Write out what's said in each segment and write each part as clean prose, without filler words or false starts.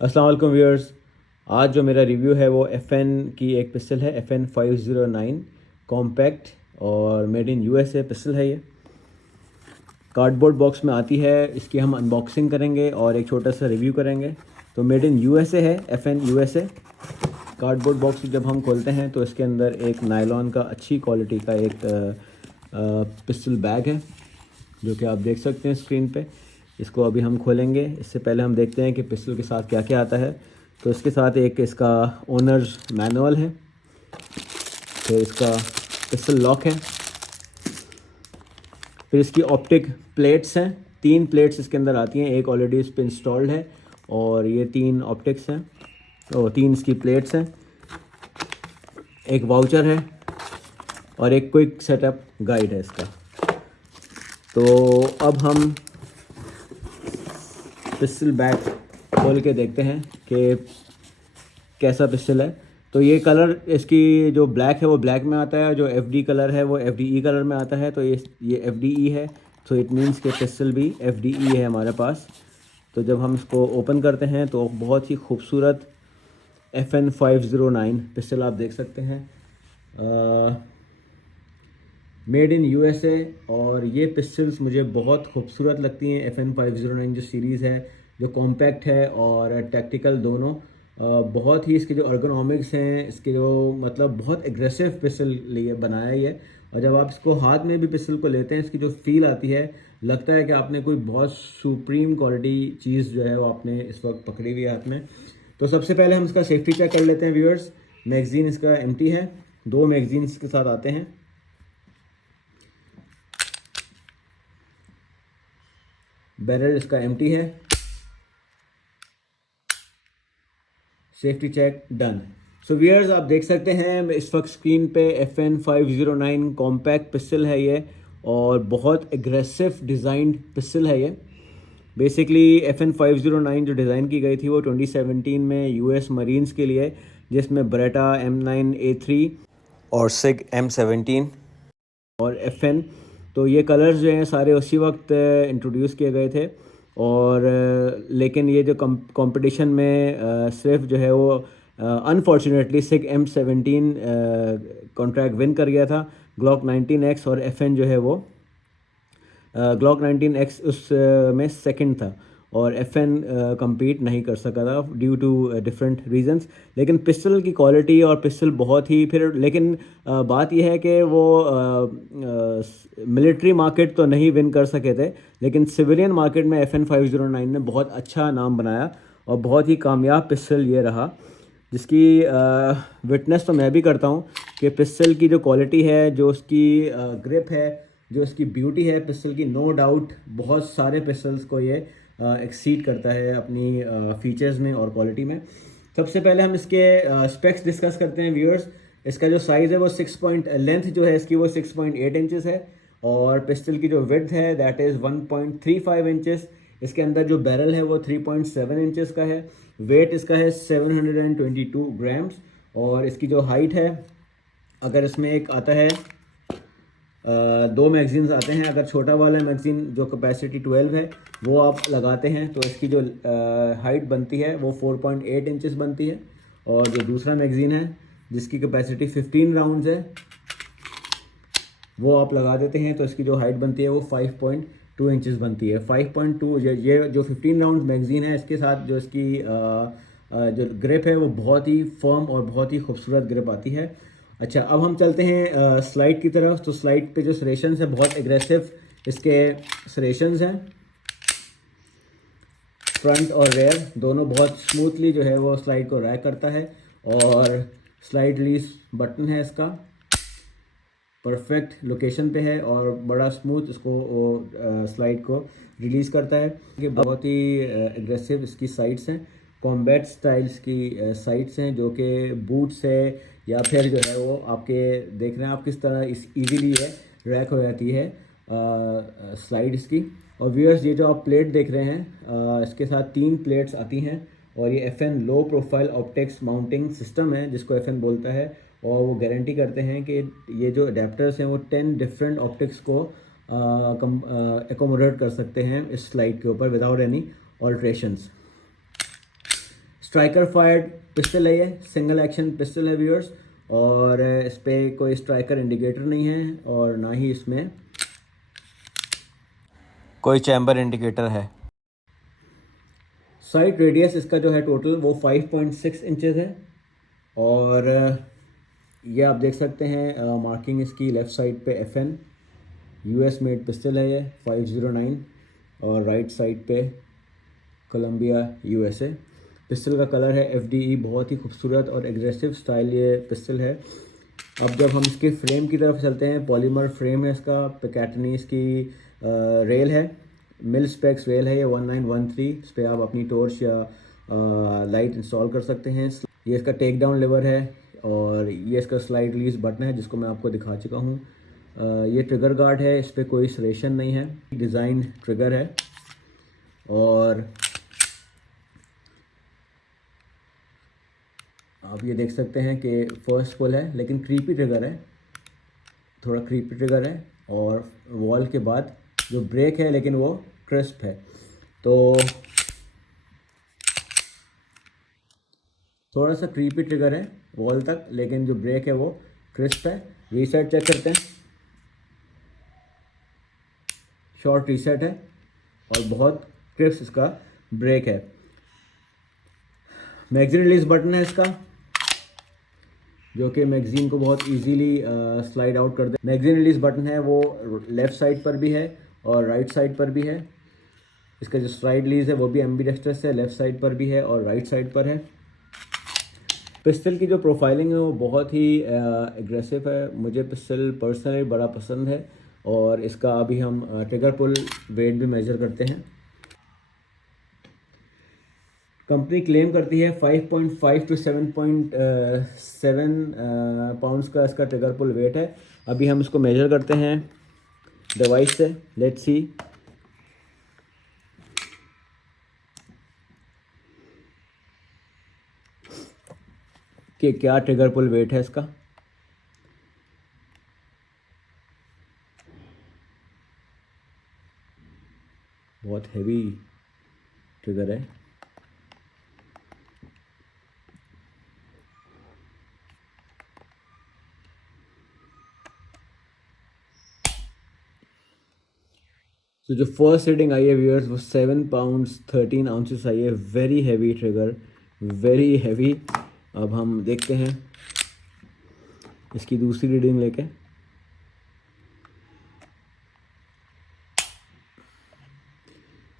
अस्सलाम वालेकुम व्यूअर्स। आज जो मेरा रिव्यू है वो FN की एक पिस्टल है, FN 509 कॉम्पैक्ट और मेड इन USA पिस्टल है। ये कार्डबोर्ड बॉक्स में आती है। इसकी हम अनबॉक्सिंग करेंगे और एक छोटा सा रिव्यू करेंगे। तो मेड इन USA है, FN USA। कार्डबोर्ड बॉक्स जब हम खोलते हैं तो इसके अंदर एक नायलॉन का अच्छी क्वालिटी का एक पिस्टल बैग है, जो कि आप देख सकते हैं स्क्रीन पे। इसको अभी हम खोलेंगे। इससे पहले हम देखते हैं कि पिस्टल के साथ क्या क्या आता है। तो इसके साथ एक इसका ओनर्स मैनुअल है, फिर इसका पिस्टल लॉक है, फिर इसकी ऑप्टिक प्लेट्स हैं। 3 प्लेट्स इसके अंदर आती हैं, एक ऑलरेडी इस पर इंस्टॉल्ड है और ये 3 ऑप्टिक्स हैं और 3 इसकी प्लेट्स हैं। एक वाउचर है और एक क्विक सेटअप गाइड है इसका। तो अब हम पिस्टल बैग खोल के देखते हैं कि कैसा पिस्टल है। तो ये कलर इसकी जो ब्लैक है वो ब्लैक में आता है, जो FD कलर है वो FDE कलर में आता है। तो ये FDE है, तो इट मीन्स कि पिस्टल भी FDE है हमारे पास। तो जब हम इसको ओपन करते हैं तो बहुत ही खूबसूरत FN 509 पिस्टल आप देख सकते हैं, मेड इन USA। और ये पिस्टल्स मुझे बहुत खूबसूरत लगती हैं। FN 509 जो सीरीज़ है, जो कॉम्पैक्ट है और टैक्टिकल दोनों, बहुत ही इसके जो अर्गोनॉमिक्स हैं, इसके जो मतलब बहुत एग्रेसिव पिस्टल लिए बनाया ही है। और जब आप इसको हाथ में भी पिस्टल को लेते हैं, इसकी जो फील आती है, लगता है कि आपने कोई बहुत सुप्रीम क्वालिटी चीज़ जो है वो आपने इस वक्त पकड़ी हुई है हाथ में। तो सबसे पहले हम इसका सेफ्टी चेक कर लेते हैं व्यूअर्स। मैगज़ीन इसका एम्प्टी है, 2 मैगज़ीन इसके साथ आते हैं। बैरल इसका एम्प्टी है। Safety check done. So viewers, आप देख सकते हैं इस वक्त स्क्रीन पे FN 509 कॉम्पैक्ट पिस्टल है ये, और बहुत एग्रेसिव डिज़ाइंड पिस्टल है ये। बेसिकली FN 509 जो डिज़ाइन की गई थी वो 2017 में US मरीन्स के लिए, जिसमें बरेटा M9A3 और सिग M17 और FN। तो ये कलर्स जो हैं सारे उसी वक्त इंट्रोड्यूस किए गए थे। और लेकिन ये जो कंपटीशन में सिर्फ जो है वो अनफॉर्चुनेटली सिग M17 कॉन्ट्रैक्ट विन कर गया था। ग्लॉक 19X और FN जो है वो ग्लॉक 19X उस में सेकंड था और FN compete नहीं कर सका था ड्यू टू डिफरेंट रीजंस। लेकिन पिस्टल की क्वालिटी और पिस्टल बहुत ही फिर, लेकिन बात यह है कि वो मिलिट्री मार्केट तो नहीं विन कर सके थे, लेकिन सिविलियन मार्केट में FN 509 ने बहुत अच्छा नाम बनाया और बहुत ही कामयाब पिस्टल ये रहा, जिसकी विटनेस तो मैं भी करता हूँ कि पिस्टल की जो क्वालिटी है, जो उसकी ग्रिप है, जो इसकी ब्यूटी है पिस्टल की, नो डाउट बहुत सारे पिस्टल्स को ये एक्सीड करता है अपनी फीचर्स में और क्वालिटी में। सबसे पहले हम इसके स्पेक्स डिस्कस करते हैं व्यूअर्स। इसका जो साइज़ है वो लेंथ जो है इसकी वो 6.8 इंचेस है और पिस्टल की जो विड्थ है दैट इज़ 1.35 इंचेस। इसके अंदर जो बैरल है वो 3.7 इंचेस का है। वेट इसका है 722 ग्राम्स। और इसकी जो हाइट है, अगर इसमें एक आता है 2 मैगजीन्स आते हैं। अगर छोटा वाला मैगजीन जो कैपेसिटी 12 है वो आप लगाते हैं तो इसकी जो हाइट बनती है वो 4.8 इंचेस बनती है। और जो दूसरा मैगजीन है जिसकी कैपेसिटी 15 राउंड्स है वो आप लगा देते हैं तो इसकी जो हाइट बनती है वो 5.2 इंचेस बनती है। 5.2 ये जो 15 राउंड मैगजीन है, इसके साथ जो इसकी जो ग्रिप है वो बहुत ही फर्म और बहुत ही खूबसूरत ग्रिप आती है। अच्छा, अब हम चलते हैं स्लाइड की तरफ। तो स्लाइड पे जो सरेशंस है बहुत एग्रेसिव इसके सरेशंस हैं, फ्रंट और रेयर दोनों बहुत स्मूथली जो है वो स्लाइड को रैक करता है। और स्लाइड रिलीज बटन है इसका, परफेक्ट लोकेशन पे है और बड़ा स्मूथ इसको स्लाइड को रिलीज़ करता है। कि बहुत ही एग्रेसिव इसकी साइड्स हैं, कॉम्बैट स्टाइल्स की साइड्स हैं, जो कि बूट्स है या फिर जो है वो आपके देख रहे हैं आप किस तरह इस ईजीली है रैक हो जाती है स्लाइड इसकी। और व्यूअर्स, ये जो आप प्लेट देख रहे हैं इसके साथ 3 प्लेट्स आती हैं और ये FN low profile optics mounting system है जिसको FN बोलता है। और वो गारंटी करते हैं कि ये जो अडेप्टर्स हैं वो 10 डिफरेंट ऑप्टिक्स को एकोमोडेट कर सकते हैं इस स्लाइड के ऊपर without any alterations. Striker fired pistol है, ये सिंगल एक्शन पिस्टल है व्यूअर्स, और इस पर कोई स्ट्राइकर इंडिकेटर नहीं है और ना ही इसमें कोई चैम्बर इंडिकेटर है। साइट रेडियस इसका जो है टोटल वो 5.6 इंचेस है, और ये आप देख सकते हैं मार्किंग इसकी लेफ़्ट साइड पे FN US मेड पिस्टल है ये 509, और राइट साइड पे कोलंबिया USA। पिस्टल का कलर है FDE, बहुत ही खूबसूरत और एग्रेसिव स्टाइल ये पिस्टल है। अब जब हम इसके फ्रेम की तरफ चलते हैं, पॉलीमर फ्रेम है इसका, पिकेटनी इसकी रेल है, मिल स्पेक्स रेल है ये 1913। इस पर आप अपनी टॉर्च या लाइट इंस्टॉल कर सकते हैं। ये इसका टेक डाउन लेवर है, और ये इसका स्लाइड रिलीज बटन है जिसको मैं आपको दिखा चुका हूँ। ये ट्रिगर गार्ड है, इस पर कोई सरेशन नहीं है, डिज़ाइन ट्रिगर है। और आप ये देख सकते हैं कि फर्स्ट पुल है, लेकिन क्रीपी ट्रिगर है, थोड़ा क्रीपी ट्रिगर है। और वॉल के बाद जो ब्रेक है लेकिन वो क्रिस्प है, तो थोड़ा सा क्रीपी ट्रिगर है वॉल तक, लेकिन जो ब्रेक है वो क्रिस्प है। रीसेट चेक करते हैं, शॉर्ट रीसेट है और बहुत क्रिस्प इसका ब्रेक है। मैगजीन रिलीज बटन है इसका, जो कि मैगजीन को बहुत इजीली स्लाइड आउट कर दे। मैगजीन रिलीज बटन है वो लेफ़्ट साइड पर भी है और राइट साइड पर भी है। इसका जो स्लाइड रिलीज है वो भी एम्बीडेक्स्ट्रस है, लेफ़्ट साइड पर भी है और राइट साइड पर है। पिस्टल की जो प्रोफाइलिंग है वो बहुत ही एग्रेसिव है, मुझे पिस्टल पर्सनली बड़ा पसंद है। और इसका अभी हम ट्रिगर पुल वेट भी मेजर करते हैं। कंपनी क्लेम करती है 5.5 to 7.7 पाउंड्स का इसका ट्रिगर पुल वेट है। अभी हम इसको मेजर करते हैं डिवाइस से, लेट्स सी। कि क्या ट्रिगर पुल वेट है इसका। बहुत हैवी ट्रिगर है। तो जो फर्स्ट रीडिंग आई है व्यूअर्स वो 7 पाउंड्स 13 आउंसेस आई है। Very heavy trigger, very heavy. अब हम देखते हैं इसकी दूसरी रीडिंग लेके।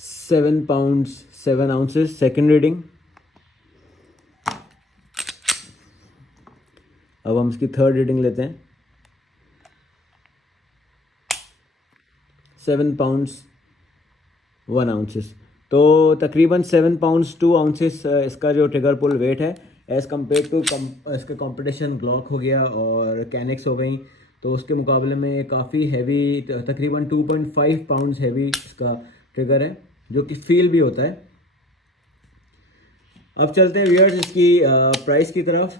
7 पाउंड्स 7 आउंसेस सेकेंड रीडिंग। अब हम इसकी थर्ड रीडिंग लेते हैं। 7 पाउंड्स 1 आउंसेस। तो तकरीबन 7 पाउंड्स 2 आउंसेस इसका जो ट्रिगर पुल वेट है, एज़ कम्पेयर टू इसका कंपटीशन ग्लॉक हो गया और कैनिक्स हो गई, तो उसके मुकाबले में काफ़ी हैवी, तकरीबन 2.5 पाउंड्स हैवी इसका ट्रिगर है, जो कि फील भी होता है। अब चलते हैं व्यूअर्स इसकी प्राइस की तरफ।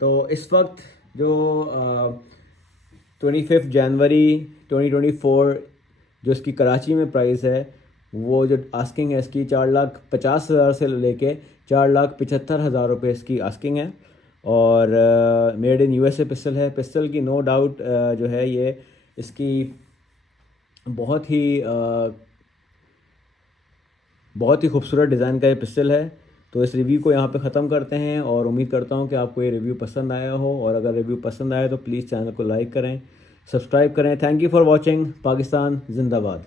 तो इस वक्त जो 25 जनवरी 2024 जो इसकी कराची में प्राइस है, वो जो आस्किंग है इसकी 4,50,000 से लेके 4,75,000 रुपये इसकी आस्किंग है। और मेड इन USA पिस्टल है। पिस्टल की नो डाउट जो है ये इसकी बहुत ही खूबसूरत डिज़ाइन का ये पिस्टल है। तो इस रिव्यू को यहाँ पे ख़त्म करते हैं और उम्मीद करता हूँ कि आपको ये रिव्यू पसंद आया हो, और अगर रिव्यू पसंद आया तो प्लीज़ चैनल को लाइक करें, सब्सक्राइब करें। Thank you for watching. Pakistan जिंदाबाद।